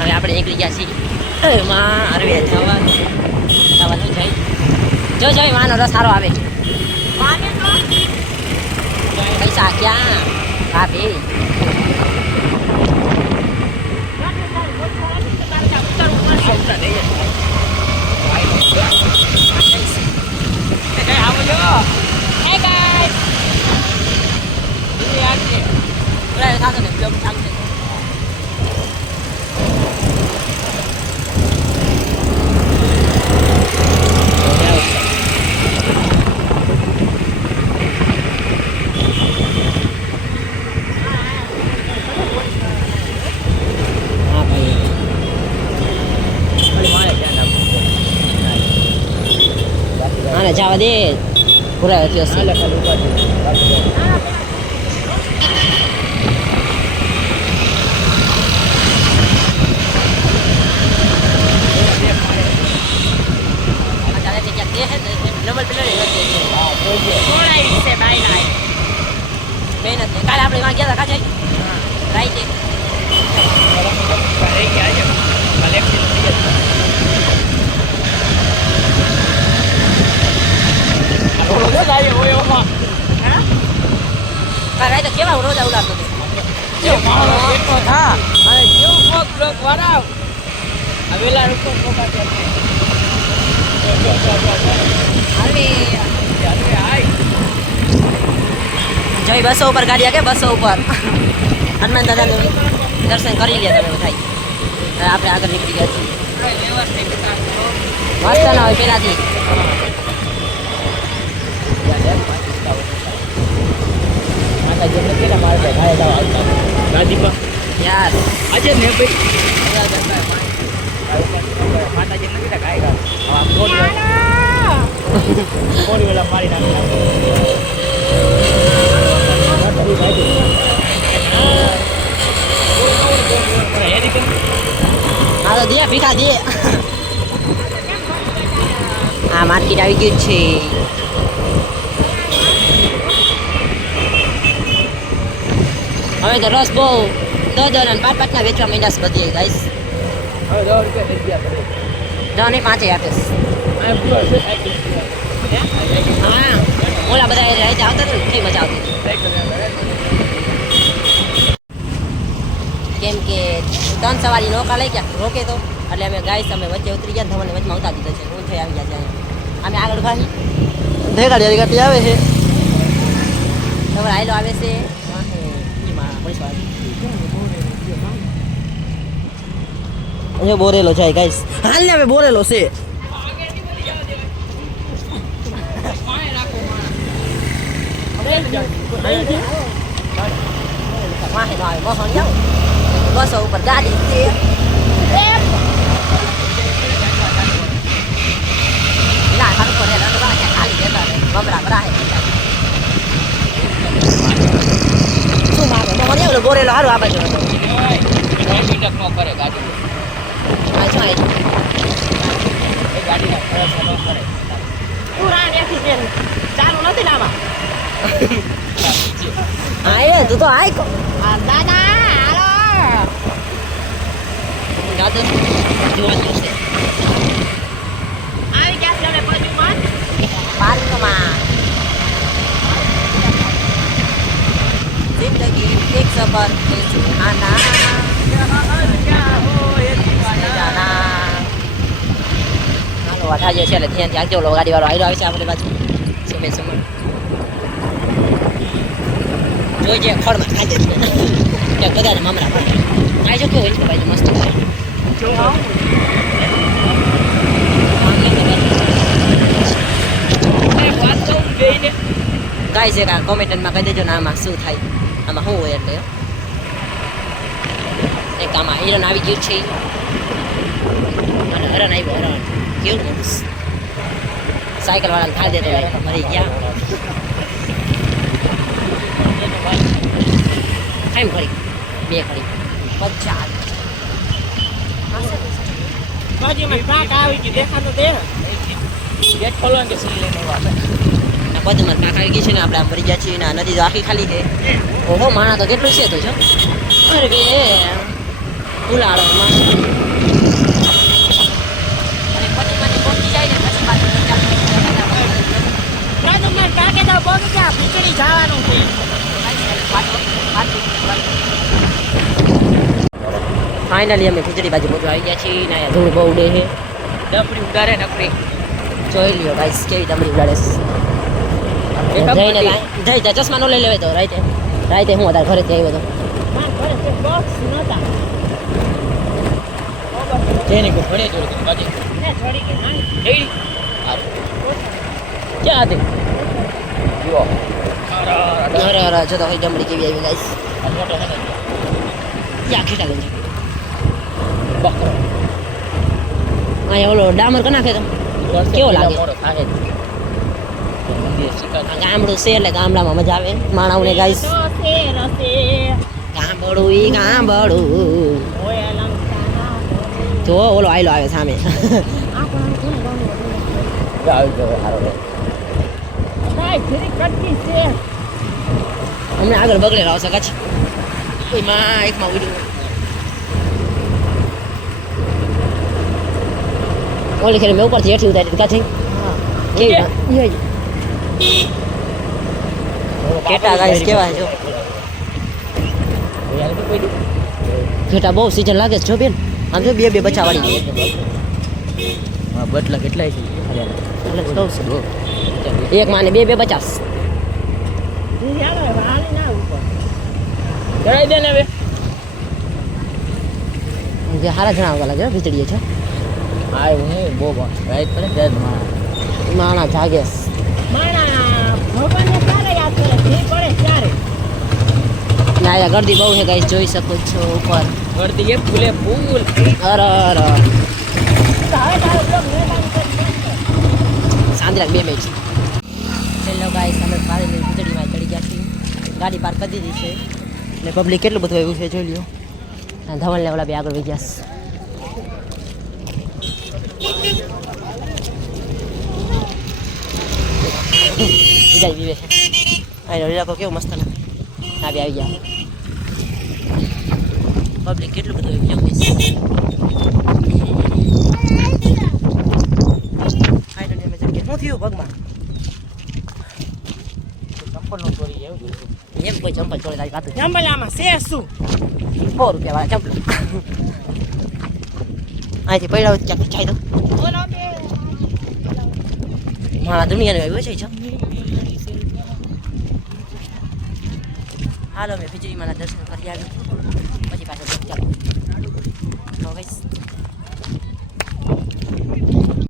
હવે આપણે નીકળી ગયા છીએ માં હરવે થવાનું જઈ જો જઈ માનો રસ સારો આવે પૈસા ક્યાં ભાભી જવા દે પૂરા થયો છે કાલે આપણે વાં ગયા હતા કાજે રાઈતે કેવા રોજ ઉડાડતો જય બસો ઉપર ગાડી કે બસો ઉપર હનુમાન દાદાનું દર્શન કરી લે તમે બધા આપણે આગળ નીકળી ગયા છીએ મસ્ત ના હોય પેલાથી યાર આજે ને હા તો દે ભીખા દે આ માર્કેટ આવી ગયું છે હવે તો રસ બહુ 10 અને 5 ના વેચવા માંડ્યા છે બધી ગાઈસ હવે 10 રૂપિયા થઈ ગયા 10 ને 5 આપીશ હા ઓલા બધા રાઈતે આવતા ને કઈ મજા આવતી કેમ કે 3 સવારી નોકા લઈ ગયા રોકે તો એટલે અમે ગાઈસ અમે વચ્ચે ઉતરી ગયા ધવલને વચમાં ઉતારી દીધો છે હું થઈ આવી ગયા છે અમે આગળ ભાઈ ભેગાડી ગાડી આવે છે ધવલ આયલો આવે છે અહીંયા બોરેલો છે ગાઈસ હાલ ને હવે બોરેલો છે બસો ઉપર ગાડી છે બોરેલો હારું આ બાજુ ચાલુ નથી ને આમાં હા તું તો આય કો દાદા હાલો દાદા જોવા જશે આવી ગયા છે હવે બાજુમાં પાર્કમાં जिंदगी एक सफर है सुहाना હાલો વાઠાજો છે એટલે ધ્યાન રાખજો લો ગાડી વાળો આવ્યો આવે છે આપણે બાજુ સુમે સુમે જોઈજે ખોળમાં ખાઈ જશે ત્યાં કદાચ મમરા પડે ખાઈ જો કેવું હોય છે ભાઈ મસ્ત હોય ગાય છે કા કોમેન્ટમાં કહી દેજો ને આમાં શું થાય આમાં શું હોય એટલે એક આમાં હિરણ આવી ગયું છે અને હરણ આવ્યું હરણ કેવું મોટું સાયકલ વાળાને ખાઈ દેતો મરી ગયા કેમ ખરી બે ખરી મજા બાજુમાં કાંક આવી ગયું દેખાતો દે ગેટ ખોલો કે સી લઈને વાપે આ બધું મારે કાંક આવી ગઈ છે ને આપણે આમ મરી ગયા છીએ ને આ નદી તો આખી ખાલી છે ઓહો માણા તો કેટલું છે તો જો અરે બે ફૂલાડો માણસ અને પછી પહોંચી જાય ને પછી પાછું બાજુમાં કાકે તો બગીચા ખીચડી જવાનું છે ફાઇનલી અમે ખીચડી બાજુ બધું આવી ગયા છીએ ને અહીંયા ધૂળ બહુ ઉડે છે ડપડી ઉડારે નકરી જોઈ લ્યો ગાઈસ કેવી ડમરી ઉડાડે છે જઈને જઈ ચશ્મા નો લઈ લેવે તો રાઈતે હું વધારે ઘરે ત્યાં આવ્યો હતો બોક્સ નતા જેને કો ભણે જોડે બાજી ને છોડી કે ના રેડી ક્યાં હતી જો અરે અરે જો તો ભાઈ ડમરી કેવી આવી ગાઈસ આ મોટો છે ને યા ખેટા ગઈ બકરો અહીંયા ઓલો ડામર કે નાખે તો કેવો લાગે? મોટો થાય મંદિર શિકાર આ ગામડું છે એટલે ગામડામાં મજા આવે માણાઓને ગાઈસ તો છે રસે ગામડું ઈ ગામડું ઓય લંકાના જો ઓલો આયલો આવે સામે આપણને કોણ ગણવું આવી ગયો હારો રે ભાઈ ફરી કટકી છે અમને આગળ બગડે આવશે કચ્છ એમાં એકમાં ઉડ્યું ઓલી ખેર મેં ઉપરથી હેઠી ઉતારી કાથી કેવી કેટા ગાઈસ કેવા જો યાર તો કોઈ કેટા બહુ સીઝન લાગે છે જો બેન આમ જો બે બચ્ચા વાળી હા બટલા કેટલાય છે એટલે જ કહું છું એક માને બે 50 યાર વાળી ના ઉપર ચડાઈ દે ને હવે જે હારા જણા આવવા લાગે ખીચડીએ છે આ હું બહુ રાઈટ કરે જજ માં માણા જાગે માણા ભગવાનને ક્યારે યાદ કરે જે પડે ત્યારે ના અહીંયા ગરદી બહુ છે ગાઈસ જોઈ શકો છો ઉપર ગળતી એક ફૂલે ફૂલ અરે અરે તારે તારે બ્લોગ મેદાન કરી સાંજરા બે મેચ હેલો ગાઈસ અમે ફાઇનલી ખીચડીમાં ચડી ગયા છીએ ગાડી પાર્ક કરી દીધી છે ને પબ્લિક કેટલું બધું આવ્યું છે જોઈ લ્યો ધવલ ને ઓલા બે આગળ વહી ગયા જાય વિવે છે આ રીલાકો કેવું મસ્ત ને આ બે આવી ગયા પબ્લિક કેટલું બધું આવ્યું કેવું ફાઇનલી અમે જઈ ગયા શું થયું પગમાં ચંપલ નો ચોરી એવું એમ કોઈ ચંપલ ચોરી તારી વાત જંબલામાં છે શું 4 રૂપિયા વાળા ચંપલ અહીંથી પડ્યા હોય ક્યાંક ચાઈ દો બોલો બે મારા દુનિયાને આવ્યો છે હાલો મેં ખીચડીમાંના દર્શન કરી આવી પછી પાછળ ચાલો ગાઈસ